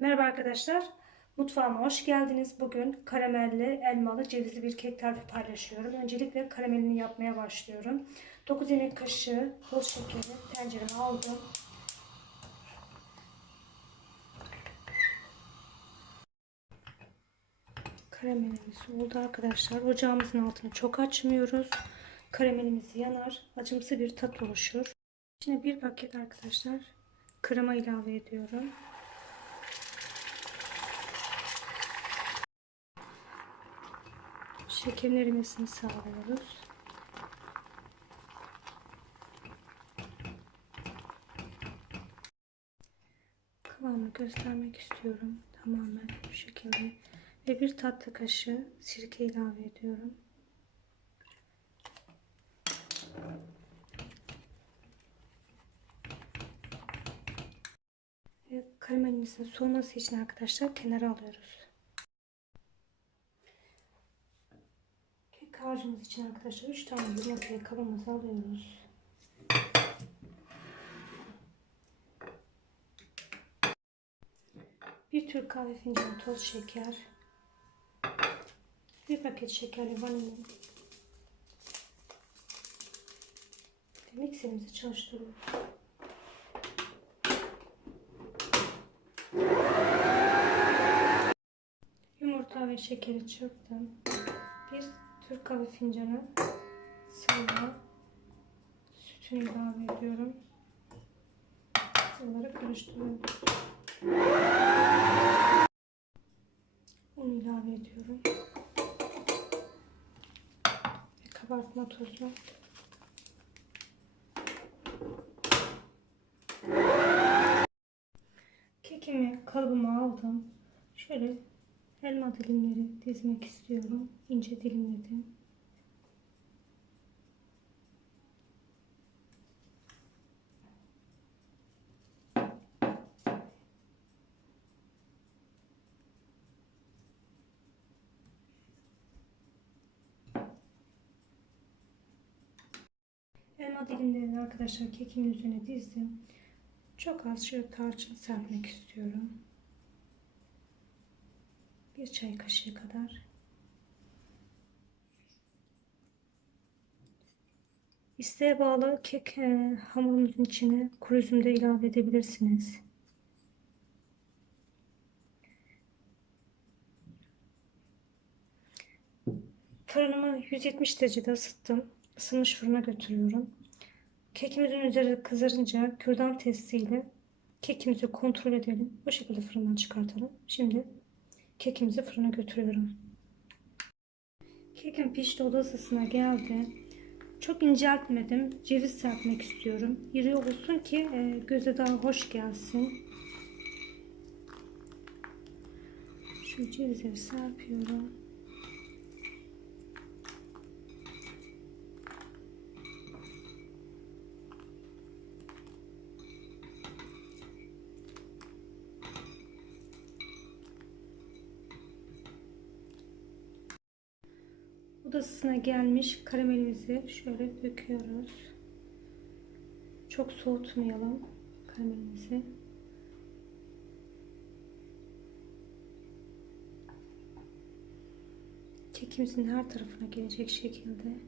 Merhaba arkadaşlar. Mutfağıma hoş geldiniz. Bugün karamelli, elmalı, cevizli bir kek tarifi paylaşıyorum. Öncelikle karamelini yapmaya başlıyorum. 9 yemek kaşığı toz şekeri tencereme aldım. Karamelimiz oldu arkadaşlar. Ocağımızın altını çok açmıyoruz. Karamelimiz yanar. Acımsı bir tat oluşur. İçine bir paket arkadaşlar krema ilave ediyorum. Şekerin erimesini sağlıyoruz. Kıvamını göstermek istiyorum. Tamamen bu şekilde. Ve bir tatlı kaşığı sirke ilave ediyorum. Ve karamelimizin soğuması için arkadaşlar kenara alıyoruz. Kek harcımız için arkadaşlar 3 tane yumurtayı kabımıza alıyoruz. Bir Türk kahve fincanı toz şeker. Bir paket şekerli vanilin. Mikserimizi çalıştırıyoruz. Yumurta ve şekeri çırptım. Bir Türk kahve fincanı sıvı sütünü ilave ediyorum. Sıvıları karıştırıyorum. Un ilave ediyorum. Ve kabartma tozu. Kekimi kalıbıma aldım. Şöyle elma dilimleri dizmek istiyorum. İnce dilimledim. Elma dilimlerini arkadaşlar kekimin üzerine dizdim. Çok az şöyle tarçın serpmek istiyorum. Bir çay kaşığı kadar. İsteğe bağlı kek e, hamurumuzun içine kuru üzüm de ilave edebilirsiniz. Fırınımı 170 derecede ısıttım. Isınmış fırına götürüyorum. Kekimizin üzeri kızarınca kürdan testiyle kekimizi kontrol edelim. Bu şekilde fırından çıkartalım. Şimdi kekimizi fırına götürüyorum. Kekim pişti oda ısısına geldi. Çok inceltmedim. Ceviz serpmek istiyorum. İri olsun ki e, göze daha hoş gelsin. Şu cevizleri serpiyorum. Odasına gelmiş karamelimizi şöyle döküyoruz. Çok soğutmayalım karamelimizi. Kekimizin her tarafına gelecek şekilde